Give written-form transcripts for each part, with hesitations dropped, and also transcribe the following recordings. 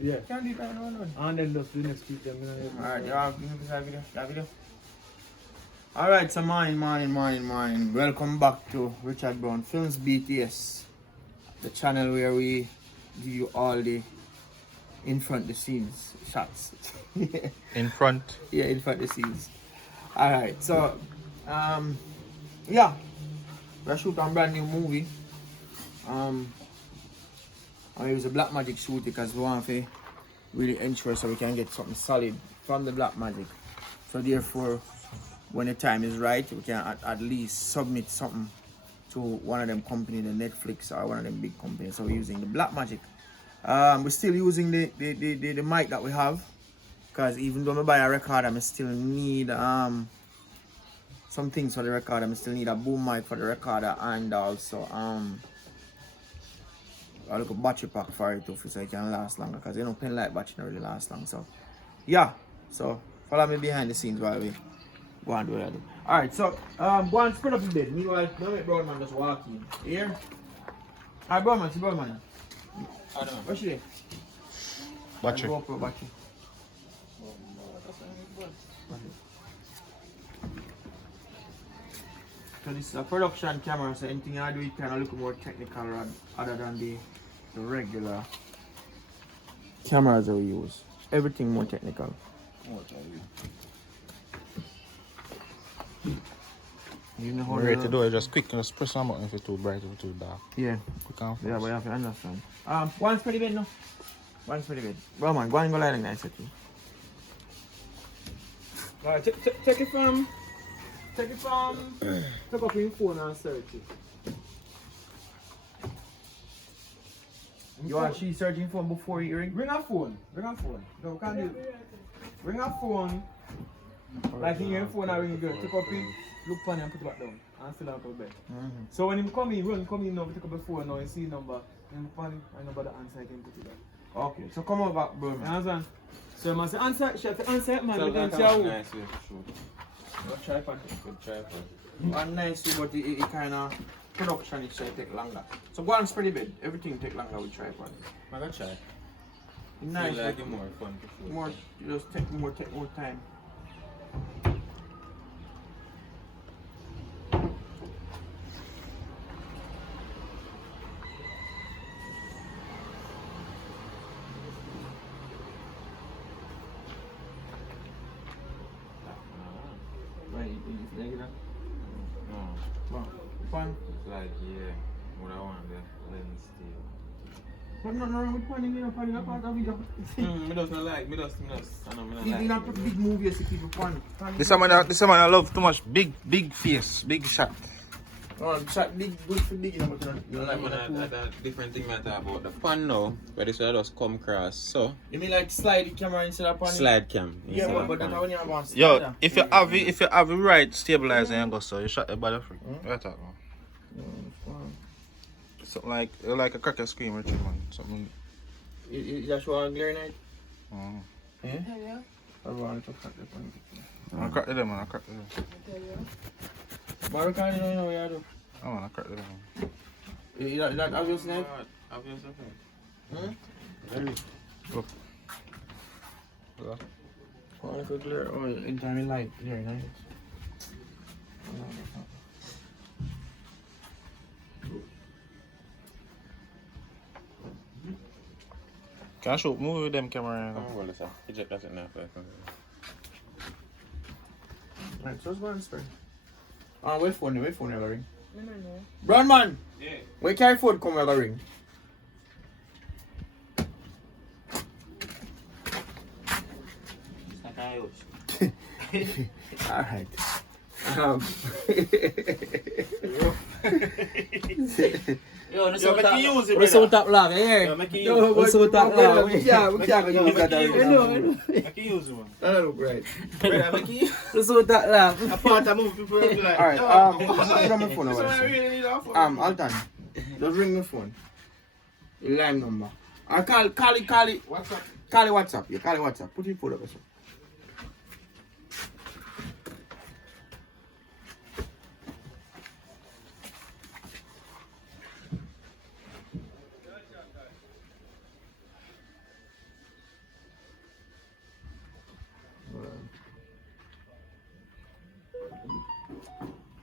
Yeah. Can't do it right now, no. And then just the next week, then Alright, you have video. Alright, so morning. Welcome back to Richard Brown Films BTS, the channel where we give you all the in front the scenes shots. In front. Yeah, in front the scenes. Alright, so yeah, we're shooting a brand new movie. I use a black magic shoot because we want to really ensure so we can get something solid from the black magic. So therefore, when the time is right, we can at least submit something to one of them companies, the Netflix or one of them big companies. So we're using the black magic. We're still using the mic that we have, because even though I buy a record, I still need some things for the recorder. I still need a boom mic for the recorder, and also a little battery pack for it too, so it can last longer, because you know pen light battery don't really last long. So yeah, so follow me behind the scenes while we go and do what I do. Alright, so go and spread up the bed. Meanwhile, don't make brown man just walk in. Here? Alright, brown man, see brown man. I don't know. What's she there? Battery. Go up for battery. So this is a production camera, so anything I do it kind of look more technical other than the regular cameras that we use. Everything more technical. You know how We're ready to do it, just quick, just press on button if it's too bright or too dark. Yeah. Quick and Yeah, fast. but you have to understand. One for the bed no. One for the bed. Well man, go and go lie like nice at you. Alright, check it from. Take up your phone and search it. You are she searching phone before you ring? Bring a phone. No, can't do it. Bring a phone. Like in your phone, I ring it good. Take up it, look on it and put it back down. And still up bed. So when him come in now, take up the phone now, you see the number. Then put it, I know about the answer, I can put it down. Okay, so come on back, bro. You understand? So I must say, answer it, man. We can see how. Tripod. And nice, but it kind of production it should take longer. So go and spread the bed. Everything take longer with tripod. I'm gonna try. Nice. Feel like it more fun. More, just take more time. Fun. It's like, yeah, what I want, the lens still. But nothing wrong with panning, you know, panning a part of video. Me does not like, me does. I know, me not Even like. a big movie, you see people pan. This man I love too much big face, big shot. Oh, shot big, good for big, you know, but you don't like Like that different thing matter about the pan now, but this will just come across. So, You mean like slide the camera instead of panning? slide cam. Yeah, instead of but that's pan. when you have one. Yo, if you have the right stabilizer and go so you shot the body free. Right out, man. Something like a cracker screen or man. Something. You just want glare night? Yeah. I want to cut the pan. I crack them, man. I crack them. But I don't know what you do. Oh, man, I crack them. Is that obvious night? Obvious, okay. Very. Look. Oh, it's a glare. Oh, in time light. Glare night. Can I shoot movie with them camera? Come on, roll this up. Eject that in there first. Right, so let's go and spray. Wait phone you got ring. No. Brown man! Yeah. Where carry phone come you got ring? It's like I use. Alright. Yo, make you use it, What's brother. up top laugh, yeah? Yo, make you Yo, use what's up top laugh? We can't use that. it. Make you use it, man. That look right. Brother, make you. What's up top laugh? A part of movie people will be like, Alright, put on my phone so I over really need a phone. Alton, just ring my phone. Your line number. Or call it. What's up? Call it WhatsApp. Yeah, call it WhatsApp. Put your phone up.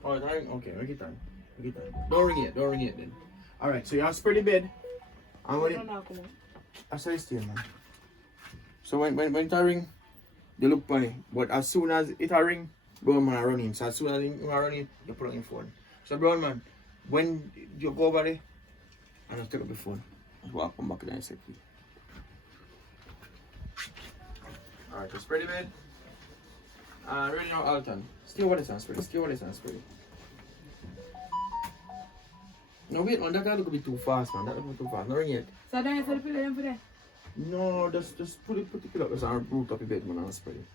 Oh, it's ring? Okay, make it time. Make it time. Don't ring it then. Alright, so you have to spread the bed. And when it... I saw it still, man. So when it a ring, they look funny. But as soon as it a ring, brown man are running. So as soon as you are running, you put on your phone. So brown man, when you go over there, and just take up the phone. I'll come back in a second. Alright, so spread the bed. And ready now, Alton. Stay over this and spread it. Stay over this and spread it. No, wait, man, that guy look a bit too fast, man. That look a bit too fast. Not ring yet. So then you said pillow them for there? No, just put the pillow up and root up your bed, man, and spread it.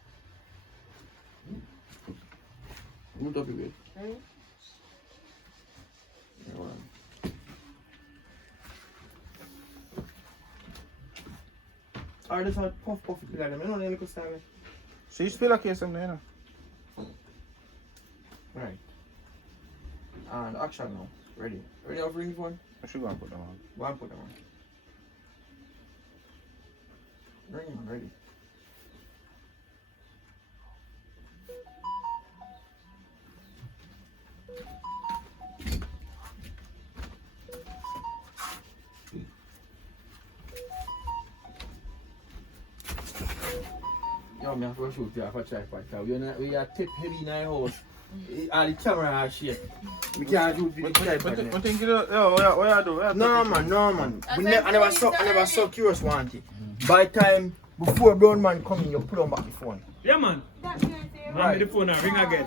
Root up your bed. Right. Yeah, hold on. Alright, just have puff it like them. You know, they look style. So you spill like something, you know? Right. And action now. Ready. Ready off ring phone? I should go and put them on. Go and put them on. Ring on, ready. Yo, me have to shoot you off a tripod. We are tip heavy in our house. All the camera are shit. We can't do it with the tripod. What think you do? Yo, what you do? No man. I never so curious want it. By time before brown man come in, you put on back the phone. Yeah, man. Man, the phone now, ring again.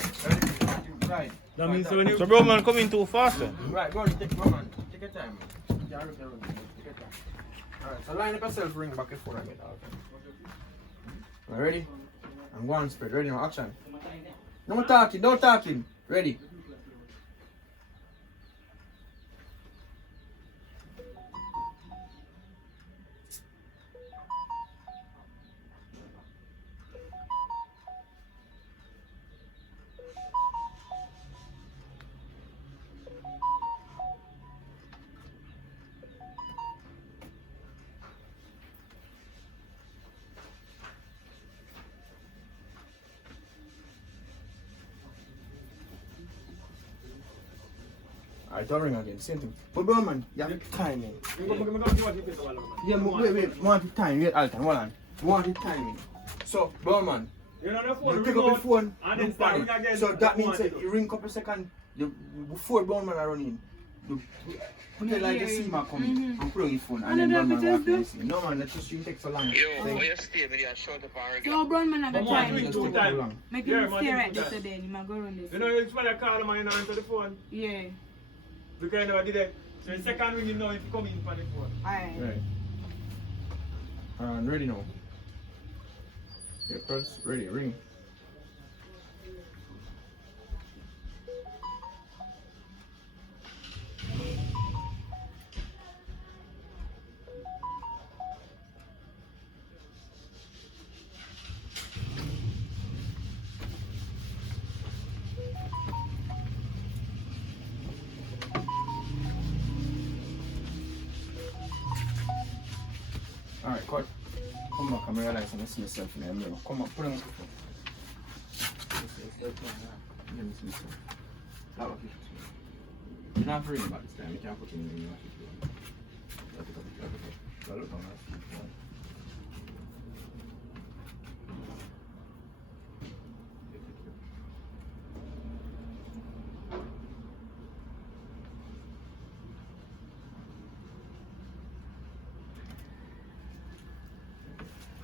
Right. That means so when you... So bro man coming too fast then? Right, go on, take your man. Take your time. Take your time. Alright, so line up yourself, ring back the phone again. Ready? I'm going spread. Ready now, action. No talking, no talking. Ready? Alright, don't ring again, same thing. But bro man, you have to time in. Yeah, wait, want the time, wait, Alton, hold on. Want the timing. So, bro man, You know the phone, you pick up the phone, and then look start for ring again. it. So that means that you ring couple second, before brown man are running, you put it like you see man coming and put on your phone and then brown man walk in. No man, that just shouldn't take so long. Yo, where you stay, maybe I shut up and So brown man But have a man, time. do it two times. Make Yeah, him man, stare do at it this two today, he might go run this. You know, you smell a call man, you know, answer the phone. Yeah. Because you never did it. So the second ring, you know if you come in for the phone. Alright. Right. And ready now. Yeah, press, ready, ring. Alright, cut. Come back and realize and see yourself in the mirror. Come on, put on the phone. Let me see yourself. That was it. You're not worrying about this time. You can't put it in the mirror. Look on that.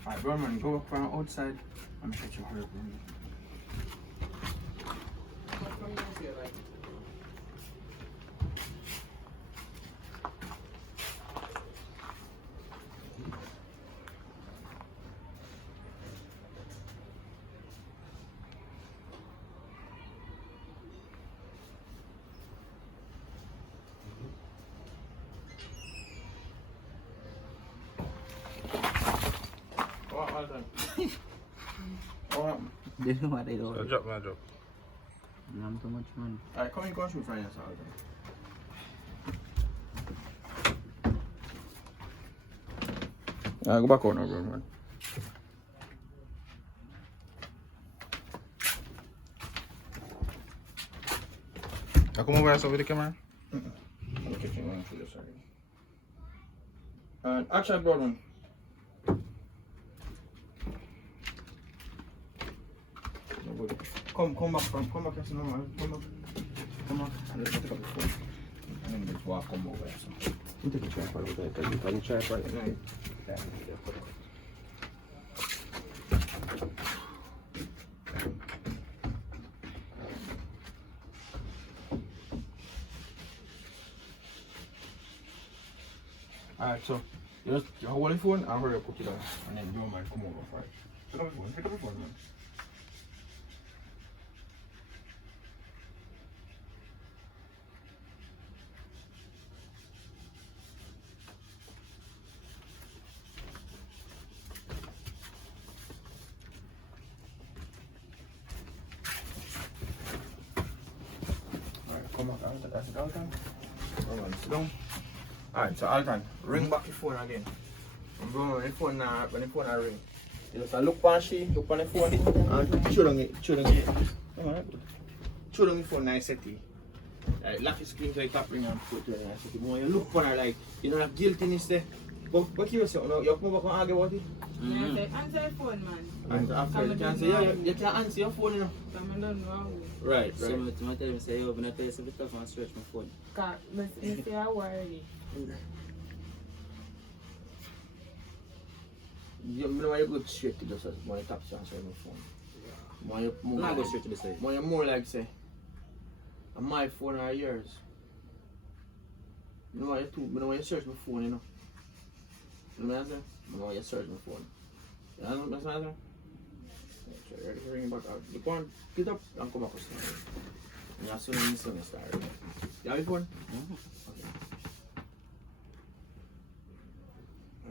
Alright, Roman, go up from outside. I'm sure you heard me. Well done. They know what they do. So drop, man, drop. I'm too much money. Alright, come and go and shoot for yourself. Go back out now, bro, man. I come over here so with the camera. I'm catching one through this already. And action, broad one. No good. Come back, yes, no man. Come back. And let's take up the phone. And then just walk come over here. So. You take a tripod over there, because you can tripod at night. Alright, so you hold the phone and hurry up, put it on. And then you man come over for it. Pick up the phone, man. Alright, come back, that's it, Alton. Come on, sit down. Alright, so Alton, ring back the phone again. When the phone ring, you just look on she, look on the phone, and show down it. Alright. Show down the phone nice setty. Like lock the screen so you tap ring and put it nice setty. When you look on her like, you don't have guiltiness there. But you say, you come back and argue about it? Answer your phone, man. And after you can say, yeah, you can answer your phone, you know. I don't know. Right. So I tell him, say, yo, when I tell you something tough and stretch my phone. Because I say I worry. You know why you go straight to this when you tap answer your phone. When you more, I go straight to the side. when you're more like say, my phone or yours. You know why you search my phone, you know. You know what I'm saying? You know why you search my phone. You know what I'm saying? So ready to ring back out. You go on, get up and come back to start. And as soon as you start. You have your phone? Okay.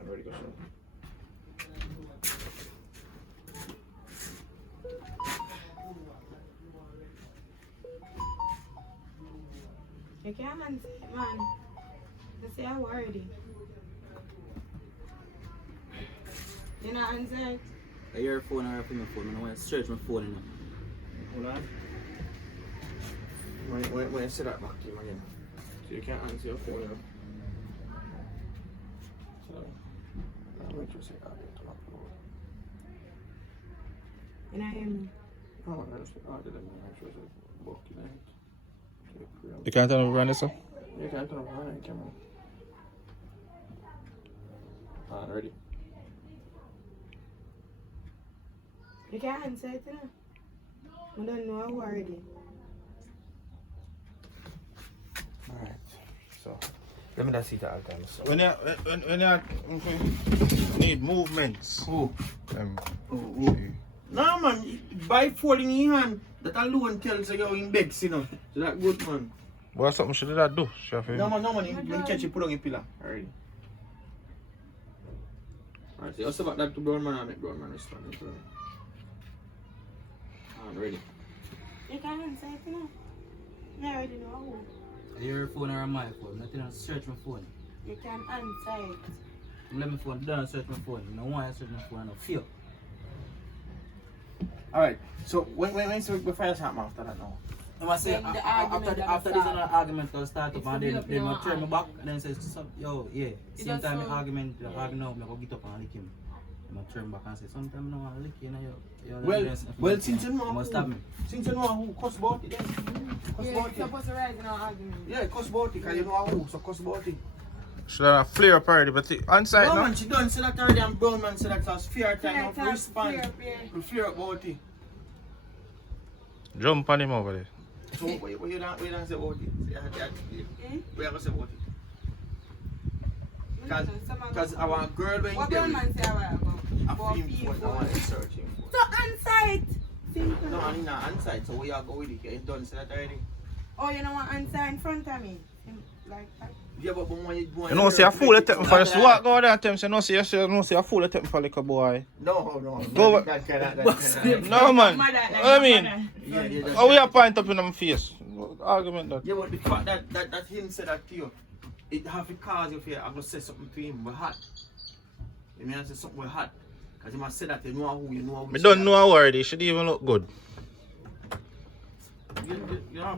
I'm ready to go. You can't answer it, man. I say I worry. You not answer it? I hear a phone or I put my phone. I want to search my phone, you know. Hold on. When you say that back to him again, so you can't answer your phone, you know. So, I'll make sure you say that to my phone. You not hear me? No, I just added them and make sure it's working out. You can't turn over on this, sir? You can't turn on the camera. Ready? You can't answer it, you know? I don't know how worry. Alright. So, let me just see that all time. So. When you need movements. Who? Who? No man, by folding in hand, that alone tells you in beds, you know. So that good man. What something should that do? No man, when you catch you put on your pillar. Alright. Alright, so you also back that to brown man and make brown man respond. Ready. You can't answer it, you know? I already know how. I hear a phone or my phone. Nothing to search my phone. You can answer it. Let my phone down and search my phone. No one I search my phone, I don't feel. Alright, so when before you start after that now? I must say, Then the argument after will this start. argument will start It's up and to then build up your turn me hand. back and then say, yo, yeah. Same just time so- the argument, the yeah. argument, I go get up and lick him. I turn back and say, sometimes I don't want to lick you, you know. Well, since you know you must stab me. Since you know who cuss about it then. Cuss Yeah, about it's it. supposed to rise in our argument. Yeah, cuss about it, because you know who, so cuss about it. Should I flare up already? But on site No now? man, she done say that already and brown man say that was fair time Fair now to time, respond. fair. To flare up about it. Jump on him over there. So what you don't say about it? What you gonna say about it? Because our girl when What you brown man say a while ago? I About feel people. what I want to search him for. So answer it. Simple. No, I mean not inside, so where you go with it? You done say that already? Oh, you know what answer in front of me? Like that. Yeah, but when you You know, see a fool at me for just walk over there and tell me, say, no, see a fool at me for like a boy. No. Go back. That kind of. No, man. Mother, like What I your mean, mother. Yeah, how we a point up in my face? Argument that. Yeah, but the fact that him said that to you, it have to cause you fear. I'm gonna say something to him. We're hot. You mean I say something we're hot? Because he must say that you know who you know. Me don't know already. Should even look good. You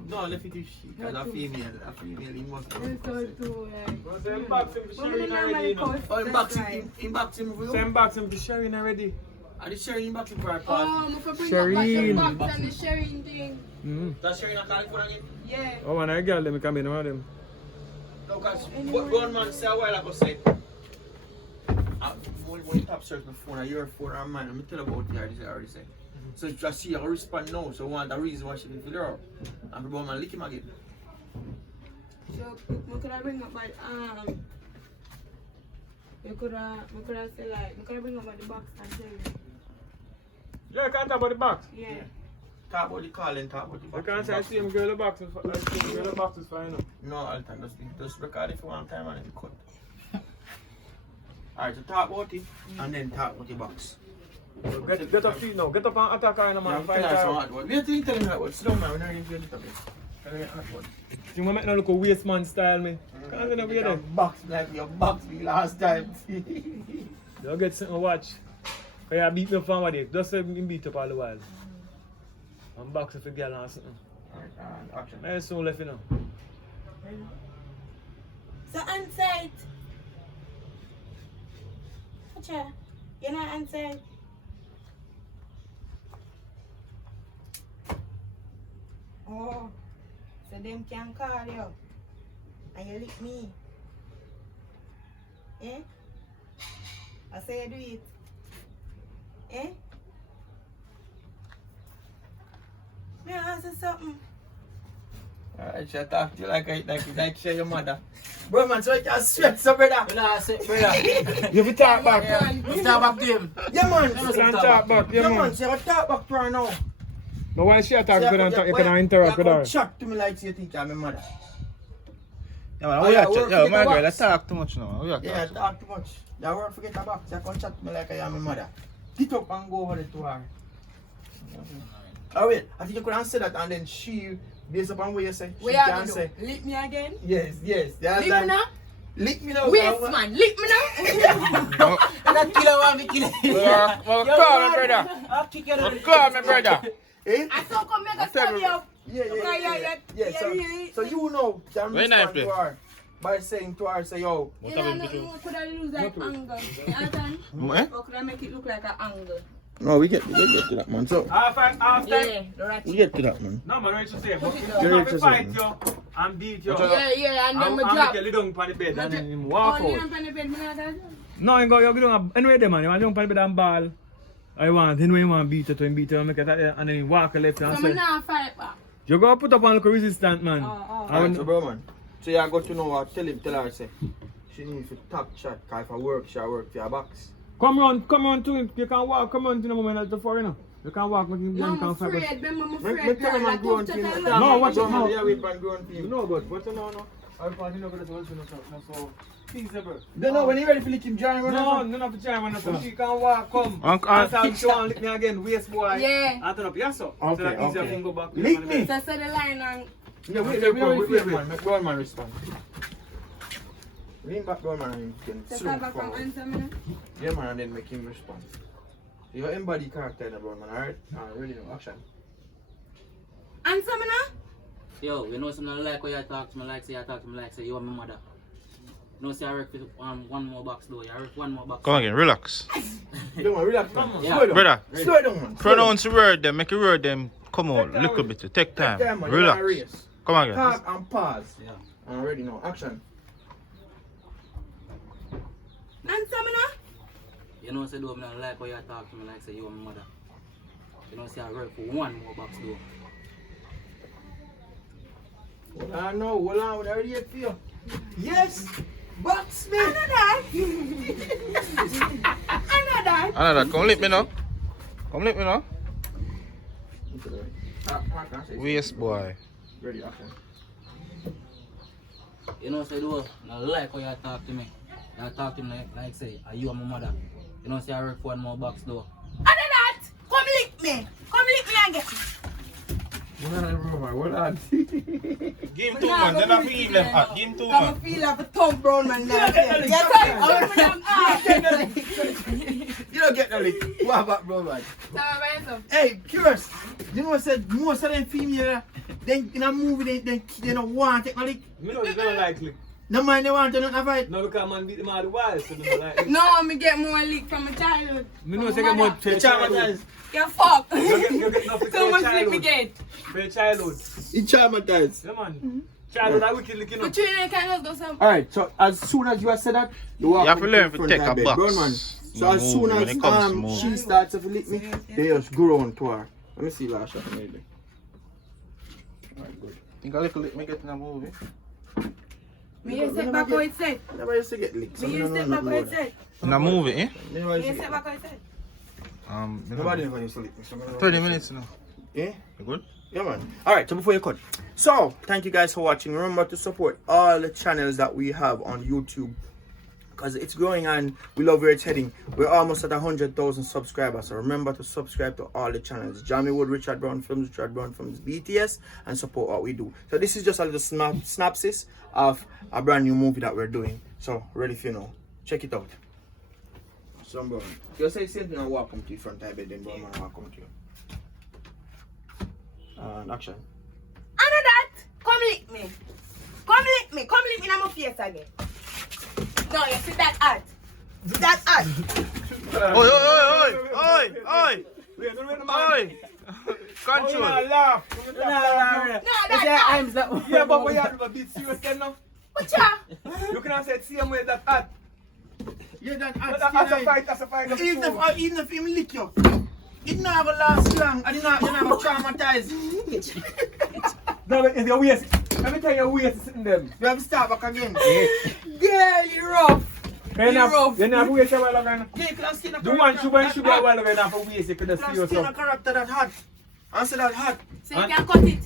don't left it if she, because a female, he must be. It's so too, like. Well, same box him for But sharing me already, normally you know. post Oh, that in box right. him for you? Same box him for sharing already. And the sharing in box him for a Oh, party. I'm for bring Shireen. up back and the sharing thing. That's sharing a California again? Yeah. Oh, when I girl, them can be one of them. No, because one man said a while ago said, when you tap search my phone, or your phone or mine, let me tell you about it, I already said. So if you see, I respond now, so one of the reason why she didn't feel her up. And people man lick him again. So, we could have bring up my, we could have say like, we could have bring up the box and tell you. Yeah, I can't talk about the box. Yeah. Talk about the calling, talk about the box. I can't say I see him girl the box. I see him girl the box is fine. No, all the time. Just record it for one time and then cut. Alright, so talk about it and then talk about the box. Get up feet now. Get up and attack her in the man. Fight her. Wait till you tell him that word. Sit down now, we're not going to do it a bit. Tell him that word. You want to make no look a waste man style me. Can't do no way there. Box me like your box me last time. You'll get something to watch. Because you beat me up from what day. Just say me beat up all the while. I'm boxing for girl or something. Alright, action. I soon left you know. So answer it. Acha, you're not answering. Oh, so them can call you and you lick me. Eh? I say you do it. Eh? May I ask you something? Alright, she'll talk to you like she's your mother. Bro, man, so you can sweat, so brother. You know, I say, brother. You be talk back. You talk back to him. Yeah, man. You can talk back. Yeah, Yeah, man, man. so you talk back to her now. But why she attack you can interact with You her. can chat to me like you think I'm my mother. Yeah, man, Oh, we yeah, are work chat. to Yo, get my a girl, box. let's talk too much now. We are Yeah, talk. talk too much. You work forget a box. You can chat to me like I am my mother. Get up and go over there to her. Oh wait, I think you could answer that and then she, based upon what you say, she Where can are you say. Lick me again? Yes. That's Lick me like- now? Lick me now. Waste man, lick me now? That killer want me kill him. Well, call me, brother. I'll kick you down. Call me, brother. Eh? I saw come make a stab you up. Yeah. So you know, can When respond I play? to her by saying to her, say, yo, You know, no, could I lose like angle? You understand? Eh? Or could I make it look like an angle? no, we get to that, man. So, Half time. Yeah, the rat. we get to that, man. No man, what you say? But You're you right have to to say, fight man. you and beat you. Yeah, and then I'm my make drop. you lay down on the bed and then him Oh, walk you out. don't find the bed, me not that. No, you go down anyway there man. You want to jump on the bed and ball. I want, then when you want to beat you, to him beat you, make it and then you walk left and So me say. not fight back. You go put up on look resistant man. Oh. Alright, so, bro, man. So, you got to know what, tell her, say, she needs to top chat, because if I work, she'll work for your box. Come on to him. You can walk, come on to the moment at the fore, you know. You can walk, make him No, can I'm fight. afraid, I'm Me afraid. tell him girl, I'm I grown took to to him. tell No, her. watch it now. Yeah, we've been grown to You him. know but what you know no? I'm probably not going to listen to so feasible. Don't know when you ready for lick him dry, No, none of the time when so she can walk, come. Uncle, And so she want lick me again, waste boy. Yeah. And turn up, yes sir. Okay, So that easier okay. can go back. Lick me. So say the line and Yeah, wait, man. Make grown man respond. Lean back, grown man, and you can so slow come back and forward. answer me. Yeah, man, and then make him respond. You embody character in the brown man, alright? Ready now, action. Answer me now. Yo, you know something I like when you talk to me like say you talk to me like say you are my mother. You know say I work with one more box though. I work one more box. Come again, relax. Don't man, relax, man. Yeah. Slow down. Brother, Slow down, man. pronounce the word them, make the word them come out Take little time. bit. Take time. Take time, man. You're not a Relax. race. Come again. Talk and pause. Yeah. Already now, action. Answer me now. You know say though I like when you talk to me like say you are my mother. You know say I work for one more box though. Hold on now, hold on, what are you for you? Yes! Box me! I know that. I know that. Another, come lick me now. Come lick me now. Waste boy. Ready, action. You know say though I like when you talk to me. You talk to me like say you are my mother. You know say I work for one more box though. I know that. Come lick me. Come lick me again. Hold on. Give him 2 months, then I give them hot. Give him 2 I'm months. feel like a Tom Brown man now. Yes, I want them hard. You don't get no lick. What about bro, man? Tell me about yourself. Hey, curious. You know what I said? Most of them female, they in a movie, they don't want to take no lick. Me know they don't like lick. No man, they want to not fight. No, because man beat them all the while, so they don't like lick. No, me get more leak from my childhood. Me know they get more to your childhood. You're fucked. You get nothing So for much your leak me childhood. get. For your childhood. He traumatized. Yeah, man. Childhood, I wicked licking up. But you ain't kind of do some. Alright, so as soon as you have said that, you walk You have to on learn the to front take of a bed, box. bro, man. So as Move soon when it comes to as move. she starts to lick me, they just grow on to her. Let me see last shot maybe. Alright, good. Think a little lick me get in a movie. Me you step back how it said. Never used to get licked. So Me I you don't step know back how nothing it about said. In a movie, eh? that. Never Me used you to step get back how it said. Nobody ever used to lick me. So I don't know 20 what to minutes say. now. Yeah? You good? Yeah, man. Alright, so before you cut. So, thank you guys for watching. Remember to support all the channels that we have on YouTube, because it's growing and we love where it's heading. We're almost at 100,000 subscribers. So remember to subscribe to all the channels. Jamie Wood, Richard Brown Films, BTS, and support what we do. So this is just a little synopsis of a brand new movie that we're doing. So, ready for you know. Check it out. Some brown. You say something and walk come to you front of bed, then brown man walk come to you. And action. I know that. Come lick me. Come lick me. Come lick me in my face again. No, you see that ad? That ad. Oi, oi, oi, oi, oi, Wait, don't wait, oi. Control. laugh. No, that ad. Yeah, but we have to be serious then now. What ya? You cannot say it same way that ad. Yeah, that But that's a fight, that's a fight. Even if him lick you, it never last long and you never traumatized. No, but it's your waist. Let me tell you your waist is sitting there. You have to start back again. Girl, you rough. You're rough. not waist a while ago. Yeah, you can skin a The one sugar and sugar a while ago, not for waist, you could have seen skin a yourself. character that hot. Answer that hot. So you can cut it.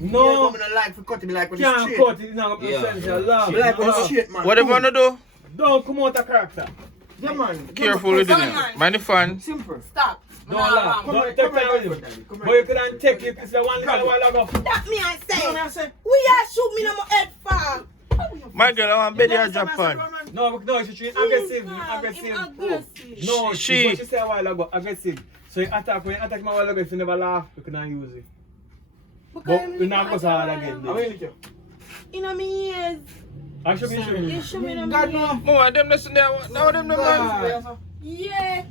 No, I'm gonna like for cut me like when can't it's cut straight. it, it's not Yeah. essential. Love. Me like when it's straight, man. What do you want to do? Don't come out a character. Yeah, man. Careful with Come it. on. Mind the fan. Simple. Stop. Don't Nah, laugh. wrong. Don't here, take come here, time with come you. here, come But here. you couldn't take it. It's the one a while ago. That me I You know what say. I'm saying? We are shoot me in my head far. My girl, I want belly a drop on. No, she's aggressive. Aggressive. No, She- what she said a while ago, aggressive. So you attack, when you attack me a while ago, if you never laugh, you cannot use it. But you're not going to hard again. I mean, you. You know me ears. I should be You showing shoot me in God my no. ears. More them listen there. Now them the man. Yeah.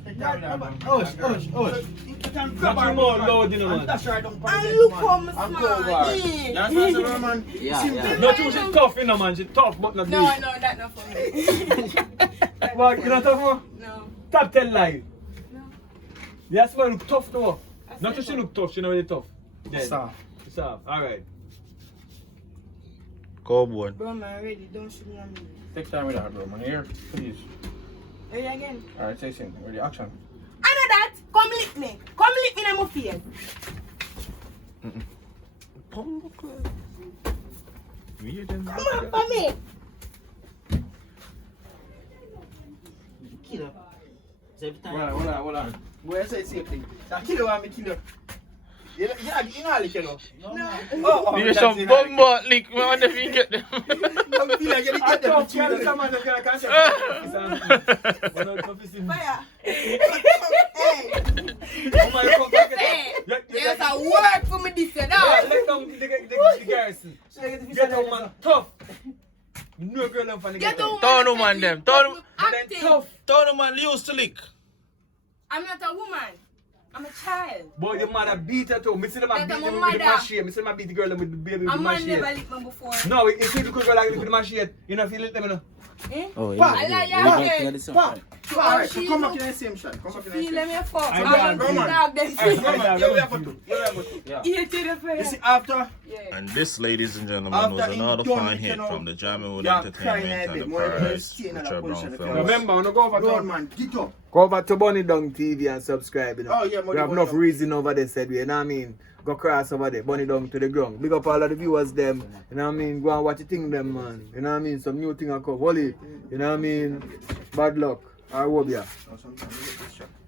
Hush. You can grab Not her more man. loud, you know, And man. dash her down for And the look man. how I'm And smart. cover her. Yeah. You understand, sir, man? Yeah. No, she's tough, you know, man. She's tough, but not No, weak. no, that's not for me. What, you not tough, bro? No. Top 10 lie. No. That's why you look tough, though. Not just she look tough, she not really tough. Then. Stop. Stop. Alright. Go boy. Bro, man, ready. Don't shoot me on me. Take time with that, bro, man. Here, please. Ready again? Alright, say something. Ready, action. I know that. Come lick me. Come lick me in my face. Come on for me. Killer. So every time. Hold on. Boy, I say same thing. That killer want me killer. You know how to kill No. Oh, There's some bomb leak. I wonder if you get them. I feel like you get them. Tough, you some man that can catch up. But no tough is in me. Fire. Hey. Oh my God, Hey. There's a word for me this, you Yeah, know. let down the garrison. Get out, man. Tough. No girl on funny. Get out. Turn them on them. Turn them. But then tough. Turn them on. Used to leak. I'm not a woman. I'm a child. Boy, your mother beat her too. Me see them That beat I'm a them with the mother. machine. Me see them beat the girl with the baby with A the man never machine. licked me before. No, it see the girl like with the machine. You know, feel it, them, you know. Eh? Oh, Fuck. I like yeah. that. Fuck. Alright, so she come back look- in the same shot. Come back in the Feel same them your fuck. I I'm don't going to know. dog them. Alright, shot. alright. Yeah, we have to. Yeah, we have to. Yeah. Eat to the face. You see, after Yeah. And this, ladies and gentlemen, After was another he done fine it, hit you know, from the Jamaican you're crying Entertainment a and bit the more, you're Paradise staying in a Richard Brown position, Film. Remember, when you go over Lord, to man, get up. go over to Bunny Dung TV and subscribe. You know. Oh, yeah, we have enough reason over there, said we. You know what I mean? Go cross over there, Bunny Dung to the ground. Big up all of the viewers, them. You know what I mean? Go and watch the thing, them, man. You know what I mean? Some new thing I come. Wally. You know what I mean? Bad luck. I hope ya.